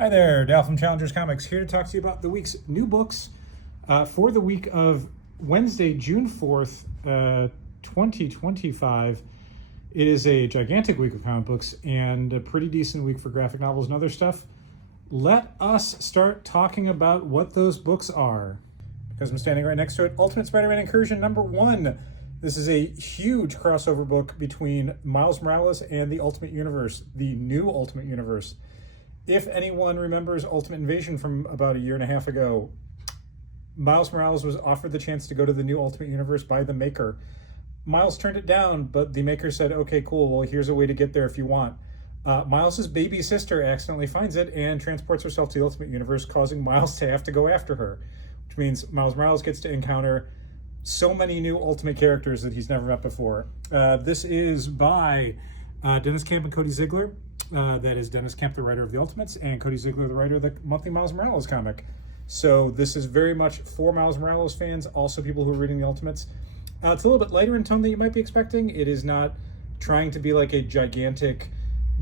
Hi there, Dal from Challengers Comics, here to talk to you about the week's new books for the week of Wednesday, June 4th, 2025. It is a gigantic week of comic books and a pretty decent week for graphic novels and other stuff. Let us start talking about what those books are. Because I'm standing right next to it, Ultimate Spider-Man Incursion #1. This is a huge crossover book between Miles Morales and the Ultimate Universe, the new Ultimate Universe. If anyone remembers Ultimate Invasion from about a year and a half ago, Miles Morales was offered the chance to go to the new Ultimate Universe by the maker. Miles turned it down, but the maker said, okay, cool, well, here's a way to get there if you want. Miles' baby sister accidentally finds it and transports herself to the Ultimate Universe, causing Miles to have to go after her, which means Miles Morales gets to encounter so many new Ultimate characters that he's never met before. This is by Dennis Camp and Cody Ziegler. That is Dennis Camp, the writer of The Ultimates, and Cody Ziegler, the writer of the monthly Miles Morales comic. So this is very much for Miles Morales fans, also people who are reading The Ultimates. It's a little bit lighter in tone than you might be expecting. It is not trying to be like a gigantic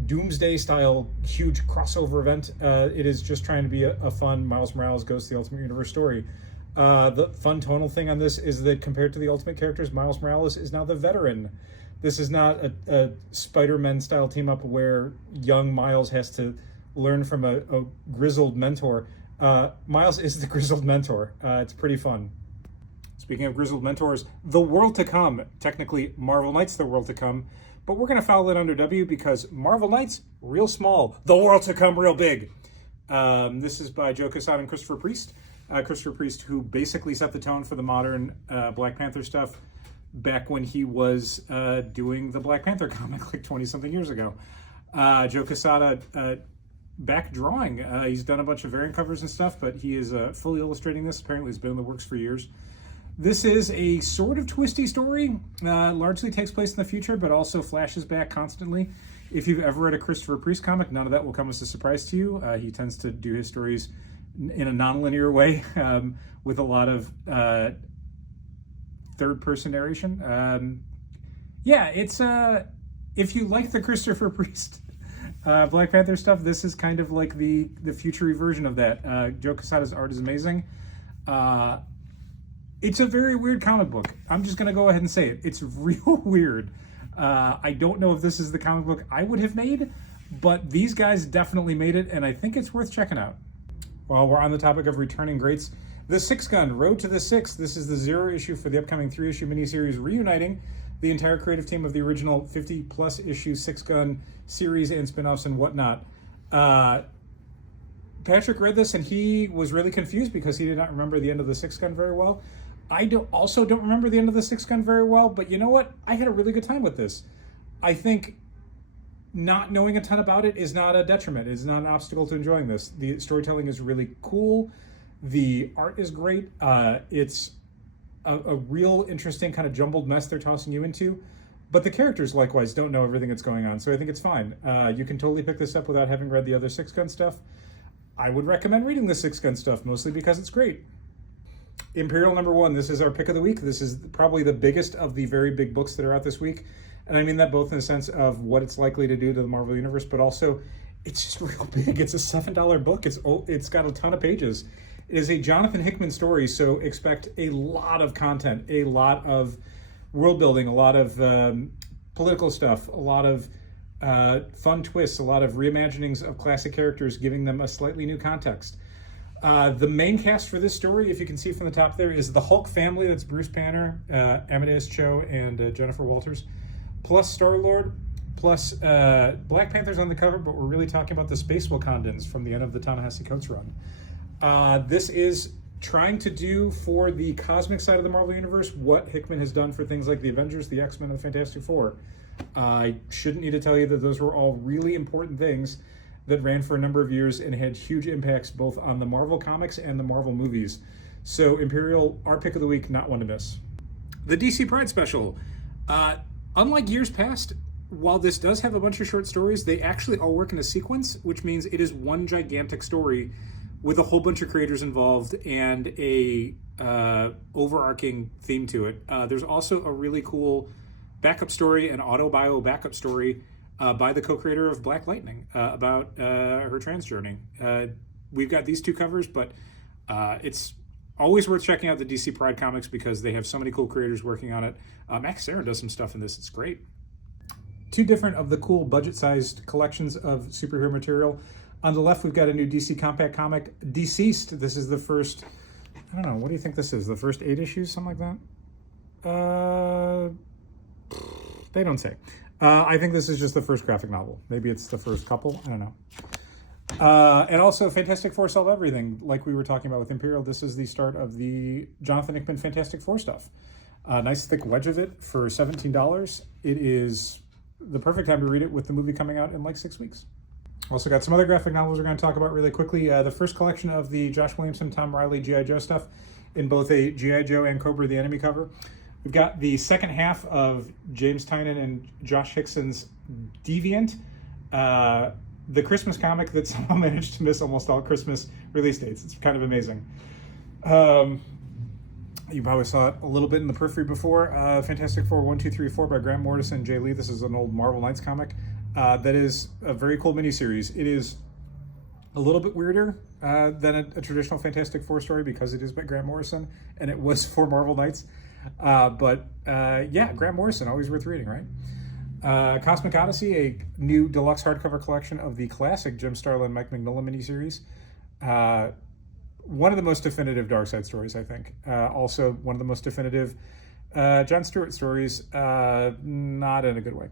Doomsday-style huge crossover event. It is just trying to be a fun Miles Morales goes to the Ultimate Universe story. The fun tonal thing on this is that compared to the Ultimate characters, Miles Morales is now the veteran. This is not a Spider-Man style team up where young Miles has to learn from a grizzled mentor. Miles is the grizzled mentor. It's pretty fun. Speaking of grizzled mentors, The World to Come. Technically, Marvel Knights The World to Come, but we're going to file it under W because Marvel Knights, real small. The World to Come, real big. This is by Joe Quesada and Christopher Priest. Christopher Priest, who basically set the tone for the modern Black Panther stuff back when he was doing the Black Panther comic like 20-something years ago. Joe Quesada back drawing. He's done a bunch of variant covers and stuff, but he is fully illustrating this. Apparently it's been in the works for years. This is a sort of twisty story. Largely takes place in the future, but also flashes back constantly. If you've ever read a Christopher Priest comic, none of that will come as a surprise to you. He tends to do his stories in a non-linear way with a lot of third-person narration. It's if you like the Christopher Priest Black Panther stuff, this is kind of like the future version of that. Joe Quesada's art is amazing. It's a very weird comic book. I'm just going to go ahead and say it. It's real weird. I don't know if this is the comic book I would have made, but these guys definitely made it, and I think it's worth checking out. While we're on the topic of returning greats, The Six Gun, Road to the Six. This is the 0 issue for the upcoming 3-issue miniseries reuniting the entire creative team of the original 50-plus issue Six Gun series and spin-offs and whatnot. Patrick read this and he was really confused because he did not remember the end of The Six Gun very well. I also don't remember the end of The Six Gun very well, but you know what? I had a really good time with this. I think not knowing a ton about it is not a detriment. It's not an obstacle to enjoying this. The storytelling is really cool. The art is great. It's a real interesting kind of jumbled mess they're tossing you into. But the characters, likewise, don't know everything that's going on, so I think it's fine. You can totally pick this up without having read the other Six Gun stuff. I would recommend reading the Six Gun stuff, mostly because it's great. Imperial #1. This is our pick of the week. This is probably the biggest of the very big books that are out this week. And I mean that both in the sense of what it's likely to do to the Marvel Universe, but also it's just real big. It's a $7 book. It's got a ton of pages. It is a Jonathan Hickman story, so expect a lot of content, a lot of world building, a lot of political stuff, a lot of fun twists, a lot of reimaginings of classic characters, giving them a slightly new context. The main cast for this story, if you can see from the top there, is the Hulk family. That's Bruce Banner, Amadeus Cho, and Jennifer Walters, plus Star-Lord, plus Black Panther's on the cover, but we're really talking about the Space Wakandans from the end of the Ta-Nehisi Coates run. This is trying to do for the cosmic side of the Marvel Universe what Hickman has done for things like the Avengers, the X-Men, and the Fantastic Four. I shouldn't need to tell you that those were all really important things that ran for a number of years and had huge impacts both on the Marvel comics and the Marvel movies. So Imperial, our pick of the week, not one to miss. The DC Pride Special. Unlike years past, while this does have a bunch of short stories, they actually all work in a sequence, which means it is one gigantic story with a whole bunch of creators involved and a overarching theme to it. There's also a really cool backup story, an autobio backup story by the co-creator of Black Lightning, about her trans journey. We've got these two covers, but it's always worth checking out the DC Pride comics because they have so many cool creators working on it. Max Serra does some stuff in this. It's great. Two different of the cool budget-sized collections of superhero material. On the left, we've got a new DC compact comic, Deceased. This is the first, I don't know, what do you think this is? The first 8 issues, something like that? They don't say. I think this is just the first graphic novel. Maybe it's the first couple. I don't know. And also Fantastic Four Solve Everything. Like we were talking about with Imperial, this is the start of the Jonathan Hickman Fantastic Four stuff. Nice thick wedge of it for $17. It is the perfect time to read it with the movie coming out in like 6 weeks. Also got some other graphic novels we're going to talk about really quickly. The first collection of the Josh Williamson, Tom Riley G.I. Joe stuff in both a G.I. Joe and Cobra the Enemy cover. We've got the second half of James Tynion and Josh Hickson's Deviant, the Christmas comic that somehow managed to miss almost all Christmas release dates. It's kind of amazing. You probably saw it a little bit in the periphery before. Fantastic Four 1, 2, 3, 4 by Grant Morrison and Jay Lee. This is an old Marvel Knights comic. That is a very cool miniseries. It is a little bit weirder than a traditional Fantastic Four story because it is by Grant Morrison and it was for Marvel Knights. Yeah, Grant Morrison, always worth reading, right? Cosmic Odyssey, a new deluxe hardcover collection of the classic Jim Starlin, Mike Mignola miniseries. One of the most definitive Darkseid stories, I think. Also, one of the most definitive John Stewart stories, not in a good way.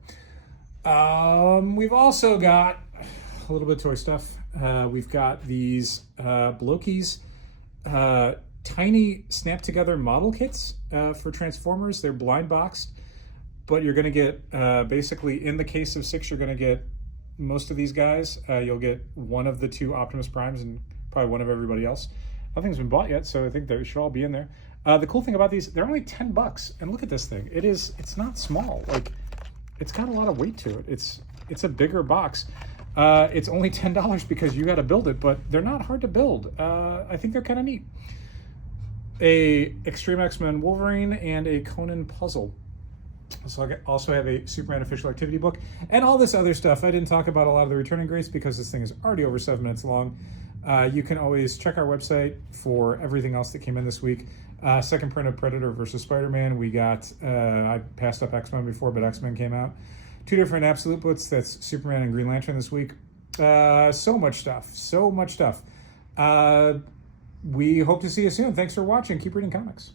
We've also got a little bit of toy stuff. We've got these Blokies tiny snap-together model kits for Transformers. They're blind boxed, but you're going to get, basically, in the case of 6, you're going to get most of these guys. You'll get one of the 2 Optimus Primes and probably one of everybody else. Nothing's been bought yet, so I think they should all be in there. The cool thing about these, they're only $10, and look at this thing. It's not small. Like, it's got a lot of weight to it. It's a bigger box. It's only $10 because you got to build it, but they're not hard to build. I think they're kind of neat. A Extreme X-Men Wolverine and a Conan puzzle. So I also have a Superman official activity book and all this other stuff. I didn't talk about a lot of the returning greats because this thing is already over 7 minutes long. You can always check our website for everything else that came in this week. Second print of Predator versus Spider-Man. We got, I passed up X-Men before, but X-Men came out. 2 different Absolute books. That's Superman and Green Lantern this week. So much stuff. So much stuff. We hope to see you soon. Thanks for watching. Keep reading comics.